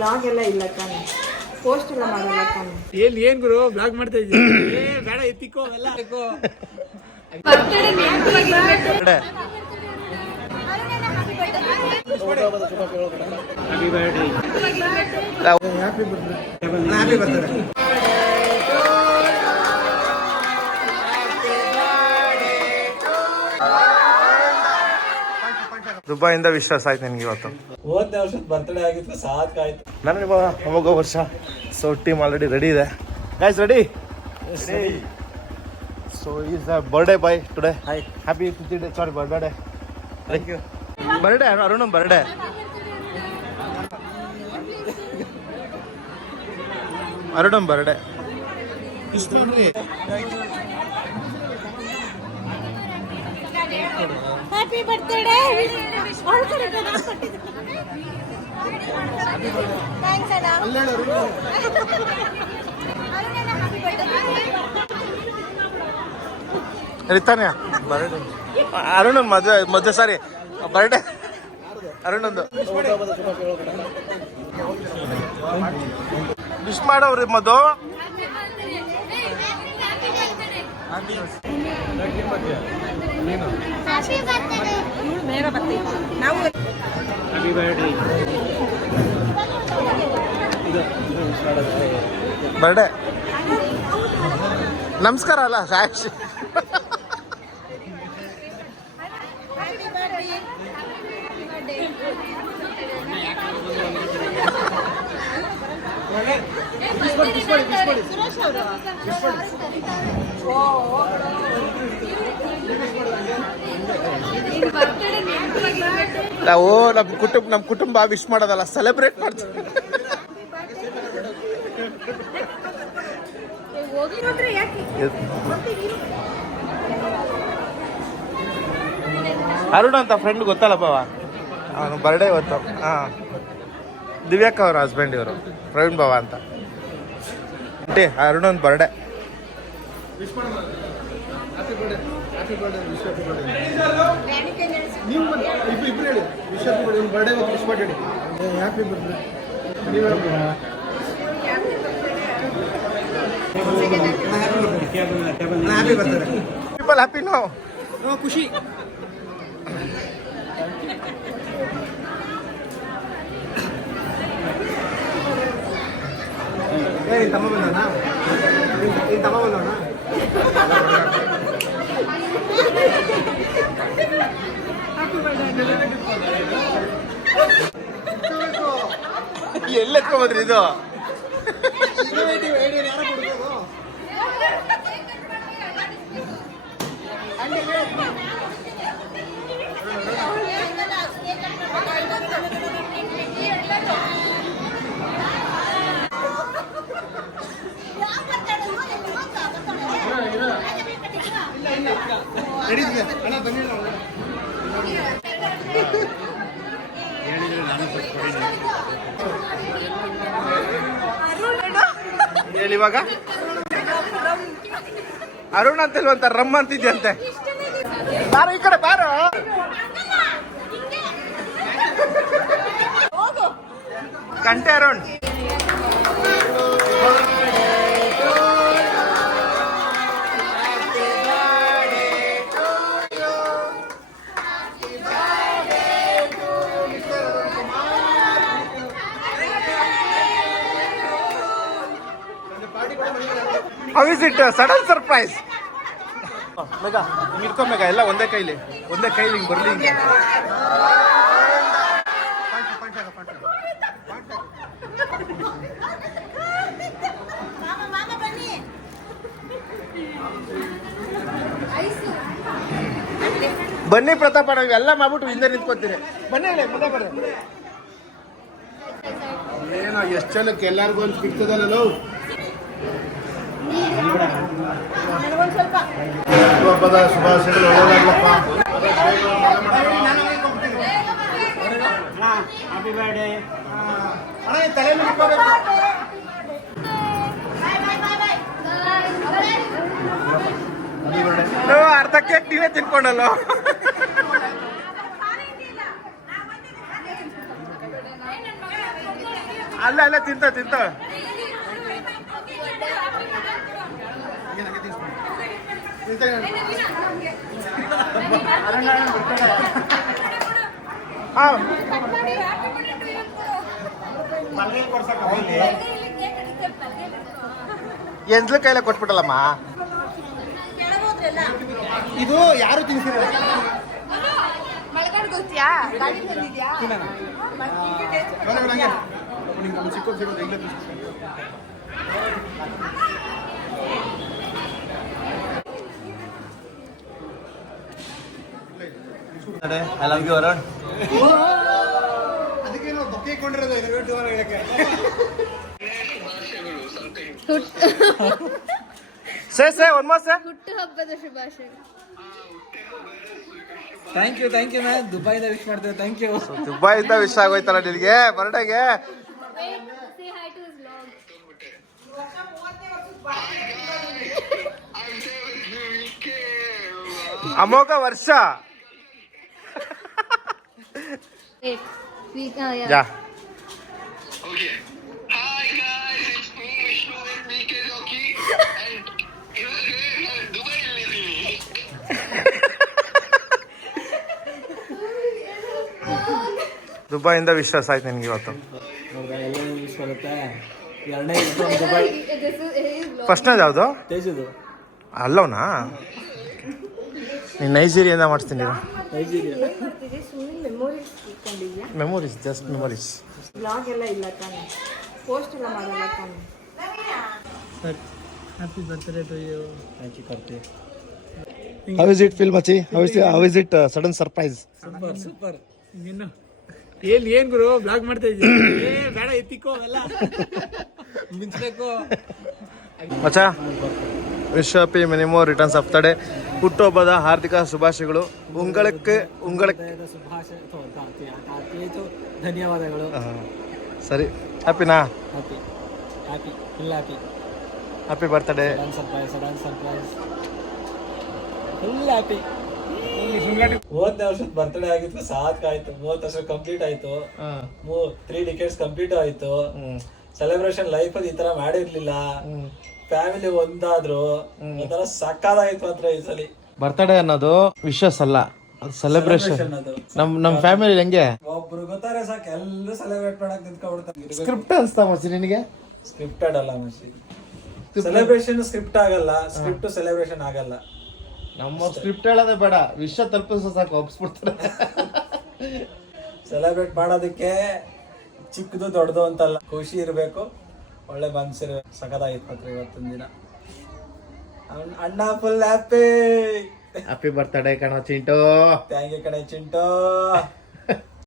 Blog ಎಲ್ಲ ಇಲ್ಲ ತಾನೆ, ಪೋಸ್ಟ್ ಎಲ್ಲ ಮಾಡಲ್ಲ ತಾನೆ. ಏನ್ ಗುರು ಬ್ಲಾಗ್ ಮಾಡ್ತಾ ಇದ್ದೀವಿ? ಬೇಡ ಎತ್ತಿಕೋ ಅವೆಲ್ಲ. ದುಬೈಯಿಂದ ವಿಶ್ವಾಸ ಆಯ್ತು ನಿನ್ಗೆ ಇವತ್ತು. ಹೋದ ವರ್ಷದ ಬರ್ತ್ಡೇ ಆಗಿತ್ತು, ಸಾಕಾಯ್ತು. ನಾನು ಇವಾಗ ಹೋಗೋ ವರ್ಷ. ಸೊ ಟೀಮ್ ಆಲ್ರೆಡಿ ರೆಡಿ ಇದೆ. Guys ready? So is the birthday boy today. Hi, happy 50 day. Sorry, birthday. Thank you. Birthday Arun birthday. Arun birthday. ಇಷ್ಟು ನೋಡ್ರಿ. Happy birthday. ಥ್ಯಾಂಕ್ಸ್ ಅಣ್ಣ. ರಿತಾನ್ಯ ಬರ್ಡೇ. ಅರುಣ್ ಮದುವೆ ಸಾರಿ ಬರ್ಡೇ ಅರುಣಂದು. ವಿಶ್ ಮಾಡವ್ರಿ ಮದು. ಬರ್ಡೇ ನಮಸ್ಕಾರ ಅಲ್ಲ ಸಾಕ್ಷಿ. ನಾವು ನಮ್ಮ ಕುಟುಂಬ ವಿಶ್ ಮಾಡೋದಲ್ಲ, ಸೆಲೆಬ್ರೇಟ್ ಮಾಡ್ತೀವಿ. ಅರುಣ್ ಅಂತ ಫ್ರೆಂಡ್ ಗೊತ್ತಲ್ಲಪ್ಪ, ಅವನು ಬರ್ಡೇ ಇವತ್ತು. ಹಾಂ, ದಿವ್ಯಾಕ್ಕ ಅವ್ರ ಹಸ್ಬೆಂಡ್ ಇವರು ಪ್ರವೀಣ್ ಬಾವ ಅಂತ. ಅರುಣ್ ಒಂದು ಬರ್ಡೇ. ಪೀಪಲ್ ಹ್ಯಾಪಿ ನೋ ಖುಷಿ. ತಮ್ಮ ಬಂದವನಾ? ಎಲ್ಲೆತ್ಕೊಂಡ್ರಿ ಇದು? ಹೇಳಿ ಇವಾಗ. ಅರುಣ್ ಅಂತ ಇಲ್ವಂತ, ರಮ್ ಅಂತಿದ್ಯಂತೆ. ಬಾರೋ ಈ ಕಡೆ ಬಾರೋ. ಕಂಟೆ Arun. How is it? Sudden surprise. ಮೇಘ ಇಟ್ಕೊ ಮೇಘ, ಎಲ್ಲ ಒಂದೇ ಕೈಲಿ ಹಿಂಗೆ ಬರ್ಲಿ. ಹಿಂಗೆ ಬನ್ನಿ ಪ್ರತಾಪ, ನಾವು ಎಲ್ಲ ಮಾಡ್ಬಿಟ್ಟು ಹಿಂದೆ ನಿಂತ್ಕೊತೀನಿ. ಬನ್ನಿ ಹೇಳಿ ಮುಂದೆ ಬರ್ರಿ. ಏನೋ ಎಷ್ಟು ಜನಕ್ಕೆ ಎಲ್ಲರಿಗೂ ಒಂದು ಸಿಗ್ತದಲ್ಲ. ಹಬ್ಬದ ಶುಭಾಶಯಗಳು ಒಳ್ಳೆಯದಾಗಲಪ್ಪ. Happy birthday. ತಲೆ ಮುಟ್ಕೋಬೇಕು. ಅರ್ಧ ಕೇಕ್ ನೀವೇ ತಿನ್ಕೊಂಡಲ್ಲ. ಅಲ್ಲ ತಿಂತ ಹಾ ಎಂದ್ಲ ಕೈಲ ಕೊಟ್ಬಿಟ್ಟಲ್ಲಮ್ಮ. ಇದು ಯಾರು ತಿನ್ಸಿರ ಮಳೆಗಾಲ ಗೊತ್ತ್ಯಾ ಗಾಡಿ ಬಂದಿದ್ಯಾ ಐ ಲವ್ ಯು ಅರುಣ್. ಅದಕ್ಕೆ ನಾವು ಬೊಕ್ಕೆ ಕೊಂಡಿರೋದು ಹೇಳಕ್ಕೆ. ಸೇ ಒನ್ ಮಾಸ್ ಹುಟ್ಟು ಹಬ್ಬದ ಶುಭಾಶಯಗಳು. Thank you ma'am. ದುಬೈದ ವಿಶ್ ಮಾಡ್ತೇವೆ. Thank you. ದುಬೈಯಿಂದ ವಿಶ್ ಆಗೋಯ್ತಲ್ಲ ನಿನಗೆ ಬರ್ಡೇಗೆ. ಅಮೋಘ ವರ್ಷ. ಯಾ Okay. Hi guys, it's me Vishnu and BK Jockey and Dubai living. ದುಬೈಯಿಂದ ವಿಶ್ವಾಸ ಆಯ್ತು ನಿನಗೆ ಇವತ್ತು. ಎಲ್ಲ ವಿಶ್ ಬರುತ್ತೆ. ಎರಡನೇ ದುಬೈ ಫಸ್ಟ್ನೇದು ಯಾವುದು? ತೇಜದು ಅಲ್ಲವನಾ? ನೀನು ನೈಜೀರಿಯಿಂದ ಮಾಡಿಸ್ತೀನಿ. ನೈಜೀರಿಯಾ. ಮೆಮೊರೀಸ್ ಇಟ್ಕೊಂಡಿದ್ಯಾ? Memories, just memories. ಬ್ಲಾಗ್ ಎಲ್ಲ ಇಲ್ಲ ತಾನೆ, ಪೋಸ್ಟ್ ಎಲ್ಲ ಮಾಡಲ್ಲ ತಾನೆ. Happy birthday to you. Thank you Karthi. How is it feel, Machi? How is it sudden surprise? Super. ಇನ್ನು ಏನ್ ಗುರು ಬ್ಲಾಗ್ ಮಾಡ್ತಾ ಇದ್ದೀವಿ. ಬೇಡ ಎತ್ತಿಕೋ ಅವೆಲ್ಲ ಮಿಂಚ್ಬೇಕು. ಮಚ್ಚಾ, wish happy many more returns of the day. ಹುಟ್ಟುಹಬ್ಬದ ಹಾರ್ದಿಕ ಶುಭಾಶಯಗಳು. ಉಂಗಳಕ್ಕೆ ಧನ್ಯವಾದಗಳು. ಸರಿ, ಹ್ಯಾಪಿನಾ? Happy full happy. Happy birthday. Sudden surprise full happy. ಮೂವತ್ತನೇ ವರ್ಷದ ಬರ್ತ್ಡೇ ಆಗಿತ್ತು, ಸಾಕಾಯ್ತು. 30 ವರ್ಷ ಕಂಪ್ಲೀಟ್ ಆಯ್ತು. 3 ಡಿಕೇಡ್ಸ್ ಕಂಪ್ಲೀಟ್ ಆಯ್ತು. ಸೆಲೆಬ್ರೇಷನ್ ಲೈಫ್ ಅಲ್ಲಿ ಈ ತರ ಮಾಡಿರ್ಲಿಲ್ಲ. ಫ್ಯಾಮಿಲಿ ಒಂದಾದ್ರು ಒಂಥರ ಸಕ್ಕದಾಗಿತ್ತು ಮಾತ್ರ ಈ ಸಲ. ಬರ್ತ್ಡೇ ಅನ್ನೋದು ವಿಶಸ್ ಅಲ್ಲ, ಸೆಲೆಬ್ರೇಷನ್. ಅದು ನಮ್ ಫ್ಯಾಮಿಲಿ ಹೆಂಗೆ ಒಬ್ರು ಗೊತ್ತಾರೆ ಸಾಕು, ಎಲ್ಲರೂ ಸೆಲೆಬ್ರೇಟ್ ಮಾಡಕ್ ನಿಂತ್ಕೊಬಿಡ್ತಾರೆ. ಸ್ಕ್ರಿಪ್ಟ್ ಅನ್ಸ್ತಾ ಮಚ್ಚಿ ನಿನಗೆ? ಸ್ಕ್ರಿಪ್ಟೆಡ್ ಅಲ್ಲ ಮಚ್ಚಿ. ಸೆಲೆಬ್ರೇಷನ್ ಸ್ಕ್ರಿಪ್ಟ್ ಆಗಲ್ಲ, ಸ್ಕ್ರಿಪ್ಟ್ ಸೆಲೆಬ್ರೇಷನ್ ಆಗಲ್ಲ. ನಮ್ಮ ಸ್ಕ್ರಿಪ್ಟ್ ಹೇಳೋದೇ ಬೇಡ, ವಿಷಯ ತಲುಪಿಸೋ ಸಾಕು, ಒಪ್ಸ್ಬಿಡ್ತಾರೆ. ಸೆಲೆಬ್ರೇಟ್ ಮಾಡೋದಕ್ಕೆ ಚಿಕ್ಕದು ದೊಡ್ಡದು ಅಂತಲ್ಲ, ಖುಷಿ ಇರಬೇಕು, ಒಳ್ಳೆ ಮನ್ಸಿರ್ಬೇಕು. ಸಖತ್ತಾಗಿತ್ತು ಮಾತ್ರ ಇವತ್ತಿನ ದಿನ. ಅಣ್ಣ ಫುಲ್ ಹ್ಯಾಪಿ. ಹ್ಯಾಪಿ ಬರ್ತ್ಡೇ ಕಣ ಚಿಂಟು. ಥ್ಯಾಂಕ್ ಯು ಕಣೆ ಚಿಂಟು.